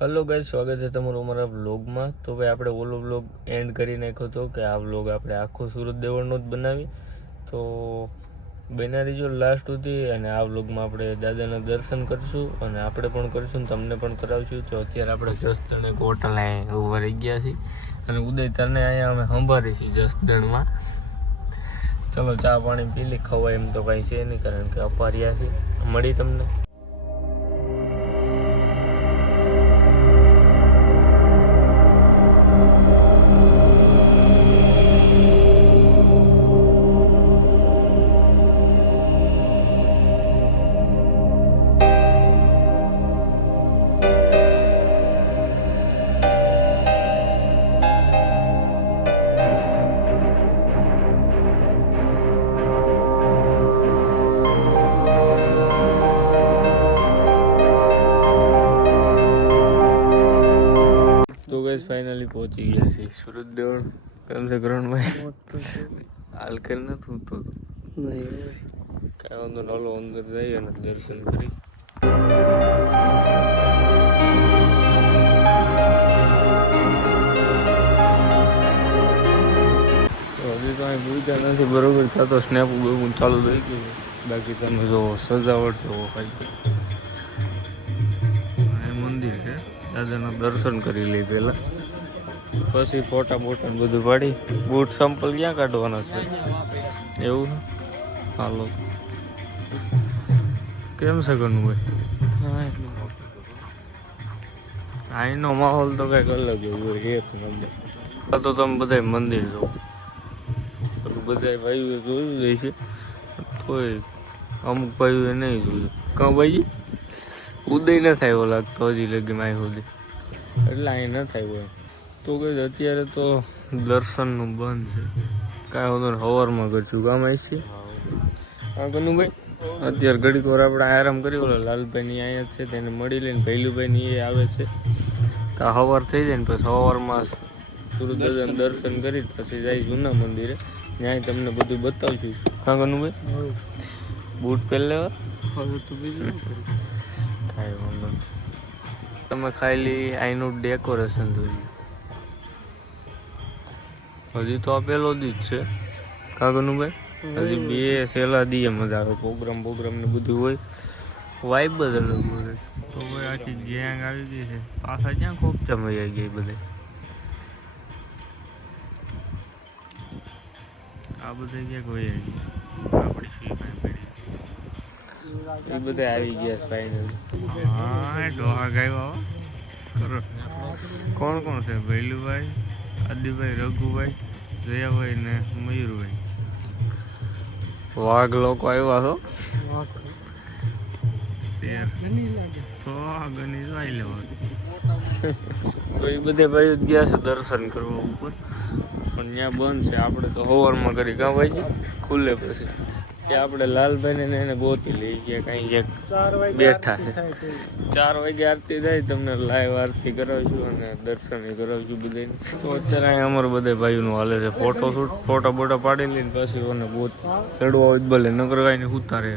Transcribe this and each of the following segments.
Hello guys, સ્વાગત છે તમારું અમારા વ્લોગમાં. તો ભાઈ આપણે ઓલો વ્લોગ એન્ડ કરી નાખ્યો હતો કે આ વ્લોગ આપણે આખો સુરત દેવળનો જ બનાવી. તો બના રહીજો લાસ્ટ સુધી, અને આ વ્લોગમાં આપણે દાદાના દર્શન કરીશું અને આપણે પણ કરીશું ને તમને પણ કરાવીશું. તો અત્યારે આપણે જસદણ એક હોટલ અહીંયા ઉભા રહી ગયા છીએ અને ઉદય તને અહીંયા અમે સંભાળી છીએ જસદણમાં. ચલો ચા પાણી પી લી, ખવાય એમ તો કાંઈ છે નહીં કારણ કે અપાર્યા છે. મળી તમને. તો ગઈસ ફાઇનલી પહોંચી ગયા છે સુરત દેવળ. કેમ છે કરણભાઈ? હાલ કરી નથી તો કાંઈ વાંધો ન, હાલો અંદર જઈએ અને દર્શન કરી. હજી તો અહીં પૂછ્યા નથી બરોબર, થતો સ્નેપ બહુ ચાલુ થઈ ગયું છે. બાકી તમે જોવો સજાવટ જોવો ખાલી. મંદિર છે, દાદાના દર્શન કરી લઈ પહેલા, પછી ફોટા બોટા બધું પાડી. બૂટ સંપલ ક્યાં કાઢવાના છે એવું? હાલો કેમ છે કનુભાઈ? અહીંનો માહોલ તો કંઈક અલગ હોય. એક નંબર. આ તો તમે બધા મંદિર જોવો, બધા ભાઈઓ જોયું જાય છે, તોય અમુક ભાઈઓ નહીં જોયું. કાં ભાઈ ઉદય ન થાય એવો લાગતો હજી લગી માય સુધી, એટલે અહીં ન થાય હોય. તો કઈ અત્યારે તો દર્શનનું બંધ છે. કાંઈ હોતો ને સવારમાં કરશું કામ આવી છે. હા કનુભાઈ, અત્યારે ઘડીક વાર આપણે આરામ કરી. ઓલા લાલભાઈની અહીંયા જ છે, તેને મળી લઈને ભૈલુભાઈની એ આવે છે. તો સવાર થઈ જાય ને પછી સવારમાં સુરત દાદાના દર્શન કરી પછી જાય જૂના મંદિરે, ત્યાં તમને બધું બતાવશું. હા કનુભાઈ, બૂટ પહેરી લેવા કાંઈ વાંધો નહીં. તમે ખાલી અહીંનું ડેકોરેશન જોયું. હજી તો આ પહેલો દી જ છે કાગનુભાઈ. હજી બે સહેલા દીએ મજા આવે. પ્રોગ્રામ ને બધું હોય, વાઇબ જ અલગ હોય. તો ભાઈ આખી ગેંગ આવી ગઈ છે. પાછા ક્યાં કોપચા મજા ગઈ બધા. આ બધા ક્યાંક હોય આપણી ફી પડી એ બધા આવી ગયા છે ફાઇનલ. હા ડોહા ગાયો કરો. કોણ કોણ છે? ભૈલુભાઈ, આદિભાઈ, રઘુભાઈ, જયાભાઈ ને મયુરભાઈ. વાઘ લોકો આવ્યા છો. શેર તો ગણી જોઈ લેવા. તો એ બધા ભાઈઓ ગયા છે દર્શન કરવા ઉપર, પણ ત્યાં બંધ છે. આપણે તો સવારમાં કરી કાં ભાઈ ખુલ્લે પછી કે આપણે લાલભાઈને એને ગોતી લઈ ગયા. કાંઈ એક બેઠા છે. 4 વાગે આરતી થાય, તમને લાઈવ આરતી કરાવીશું અને દર્શન કરાવીશું બધાને. તો અત્યારે અહીં અમારે બધા ભાઈઓનું હાલે છે ફોટા બોટા પાડી લઈને પછી ઓને ગોત ચડવા હોય ભલે, નગર ગાઈને ઉતારે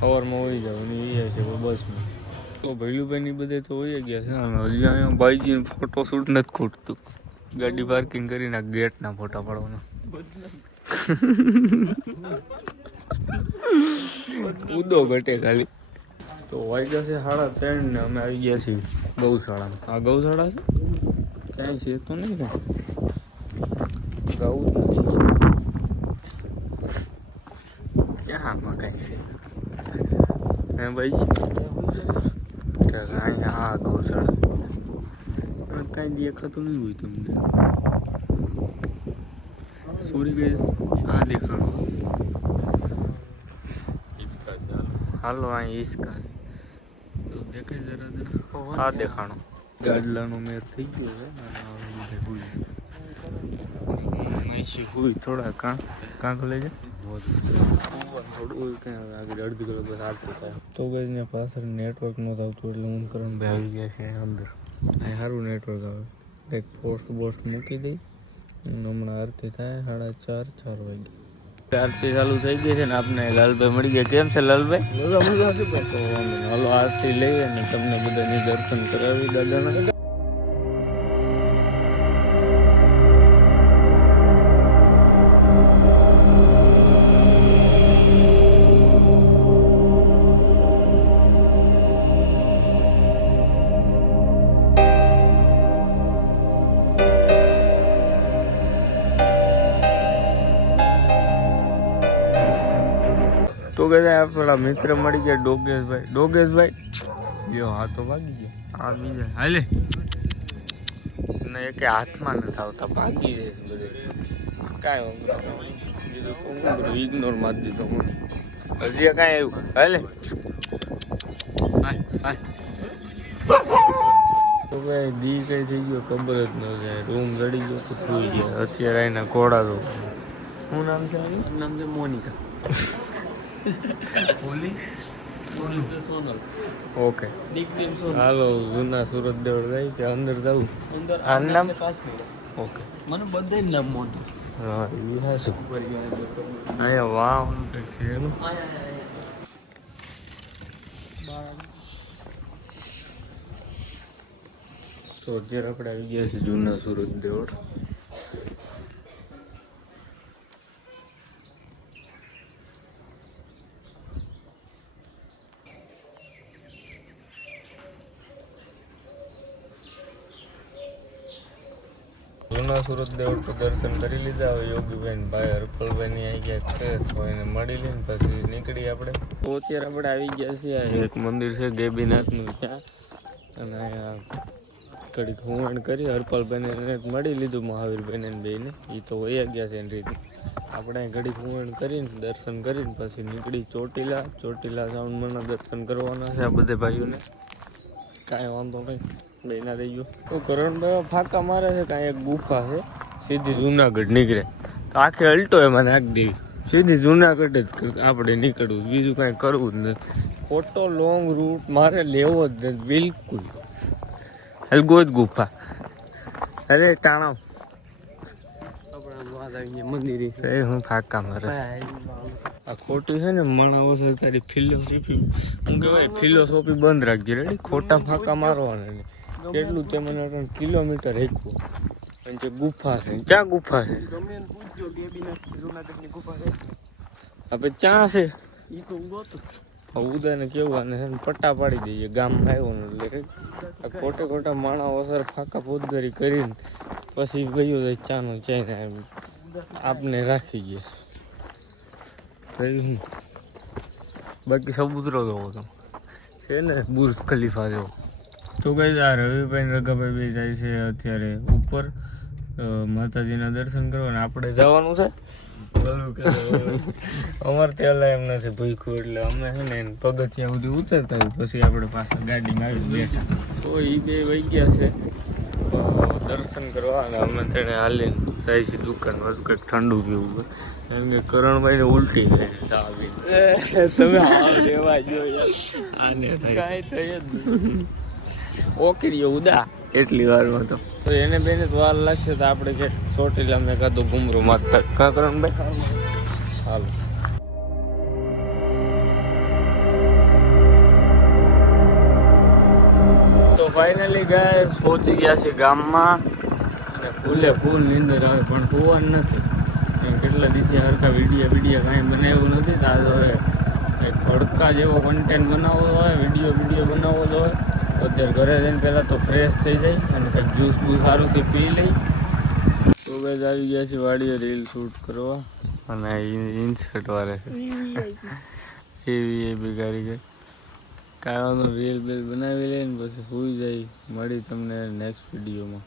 સવારમાં હોઈ જાવ ને એ છે બસમાં. તો ભૈલુભાઈની બધે તો હોઈ ગયા છે. અને હજી અહીંયા ભાઈજીને ફોટોશૂટ નથી ખૂટતું. ગાડી પાર્કિંગ કરીને ગેટના ફોટા પાડવાના. ઉદો ઘટે ખાલી. તો વાગ્યા છે 3:30 ને અમે આવી ગયા છીએ ગૌશાળામાં. આ ગૌશાળા છે ક્યાંય છે તો નહીં કાંઈ ગૌ નથી ક્યાં આમાં કાંઈ છે હે ભાઈ? અહીંયા આ ગૌશાળા કાંઈ દેખાતું નહીં હોય તમને. સોરી ગઈ આ દેખાડો. હાલો અહીં ઈસકા તો દેખાય જરા આ દેખાણો. ગાડલાનો મેર થઈ ગયો છે. હોય થોડા કાંક લઈ જાય થોડું ક્યાં આગળ અડધી કલાક બસ આવતું થાય. તો ગઈ ને પાછળ નેટવર્ક નહોતું આવતું એટલે હું કરણભાઈ આવી ગયા છે અંદર. અહીં સારું નેટવર્ક આવે. કંઈક પોસ્ટ મૂકી દઈ. હમણાં આરતી થાય 4:30 વાગે. આરતી ચાલુ થઈ ગઈ છે ને આપને લાલભાઈ મળી ગયા. કેમ છે લાલભાઈ? મજા છે ભાઈ. તો હાલો આરતી લઈએ ને તમને બધાની દર્શન કરાવી દાદાના. તો ગયા આપણા મિત્ર મળી ગયા ડોગેશભાઈ. યો હા તો ભાગી ગયા. આ બીજા હાલે ને એક હાથમાં નથી આવતા, ભાગી જાય છે બધે. કાંઈ બીજું તો હું કરું, ઇગ્નોર મારી દીધો હું. હજી કાંઈ આવ્યું હાલે તો ભાઈ દી કઈ થઈ ગયો ખબર જ ન જાય. રૂમ ચડી ગયો તો સુઈ ગયા. અત્યારે એના ઘોડા તો શું નામ છે? નામ છે મોનિકા. ઓકે હાલો જૂના સુરત દેવળ જાય કે અંદર જવું? આ નામ ઓકે મને બધે નામ મોટું. હા એ હાશું અહીંયા વાહ કંઈક છે એનું. તો અત્યારે આપણે આવી ગયા છીએ જૂના સુરત દેવળ. જૂના સુરત દેવળ તો દર્શન કરી લીધા. હવે યોગીભાઈ ભાઈ હરપલભાઈ ની આવી ગયા છે તો એને મળી લઈને પછી નીકળી આપણે. તો અત્યારે આપણે આવી ગયા છીએ. એક મંદિર છે દેબીનાથનું ત્યાં, અને અહીંયા ઘડીક હુવણ કરી હરપલભાઈને મળી લીધું મહાવીરભાઈને બેને. એ તો વયા ગયા છે એની રીતે. આપણે ઘડીક હુવણ કરીને દર્શન કરીને પછી નીકળી ચોટીલા સાઉન્ડમાંના દર્શન કરવાના છે આ બધે ભાઈઓને. કાંઈ વાંધો નહીં, બેના રહી ગયો. તો કરણભાઈ ફાંકા મારે છે. કાંઈ એક ગુફા છે સીધી જુનાગઢ નીકળે તો આખી અલ્ટો એમાં નાખી દેવી. સીધી જુનાગઢ જ આપણે નીકળવું, બીજું કાંઈ કરવું જ નથી. ખોટો લોંગ રૂટ મારે લેવો જ નથી બિલકુલ. હલગો જ ગુફા. અરે તાણાવ મંદિર હું ફાંકા મારે. આ ખોટું છે ને માણસ તારી ફિલોસોફી કહેવાય, ફિલોસોફી બંધ રાખજે. રેડી ખોટા ફાંકા મારવાના નહીં. કેટલું તે મને કિલોમીટર હેકવું. અને જે ગુફા છે ક્યાં ગુફા છે? આપણે ક્યાં છે ઉદયને કેવું આને પટ્ટા પાડી દઈએ ગામમાં આવ્યો ને એટલે ખોટા માણા વસર ફાંકા પોતગરી કરીને પછી ગયો જાય ચાનો ચાઈને આપને રાખી ગયા. બાકી સમુદ્રો જોવો તો છે ને બુર્જ ખલીફા જેવો. તો કઈ આ રવિભાઈ રઘાભાઈ બે જાય છે અત્યારે ઉપર માતાજીના દર્શન કરવા, ને આપણે જવાનું છે. અમારે ત્યાં એમ નથી ભૂખ્યું એટલે અમે છે ને પગથિયા સુધી ઉતરતા હોય પછી આપણે પાછા ગાડીમાં આવી બેઠા. તો એ બે વહી ગયા છે દર્શન કરવા, અને અમે તેને હાલીને જાય છે દુકાનમાં કંઈક ઠંડુ પીવું. એમ કે કરણભાઈને ઉલટી થઈ આવી. તમે લેવા જો આને કાંઈ થઈ જ ઓકે રહ્યો ઉદા એટલી વારમાં તો એને બેને વાર લાગશે તો આપણે કે ચોટીલા મેં કાં તો ઘૂમરું માગતા કા કરણભાઈ. હાલો તો ફાઇનલી ગાઈસ પહોંચી ગયા છે ગામમાં, અને ફૂલ નીંદર આવે પણ હોવાનું નથી. કેટલા દિવસે હરખા વિડીયો કાંઈ બનાવ્યું નથી. તો હવે એક ભડકા જેવો કન્ટેન્ટ બનાવવો હોય, વિડીયો બનાવવો હોય. અત્યારે ઘરે જઈને પહેલાં તો ફ્રેશ થઈ જાય અને કંઈક જ્યુસ બૂસ સારુંથી પી લઈ. તો બસ આવી ગયા છે વાડીએ રીલ શૂટ કરવા, અને ઇન્સર્ટ વાળે છે એવી ગાડી ગઈ. કારણનું રીલ બીલ બનાવી લઈને પછી સુઈ જાય. મળી તમને નેક્સ્ટ વિડીયોમાં.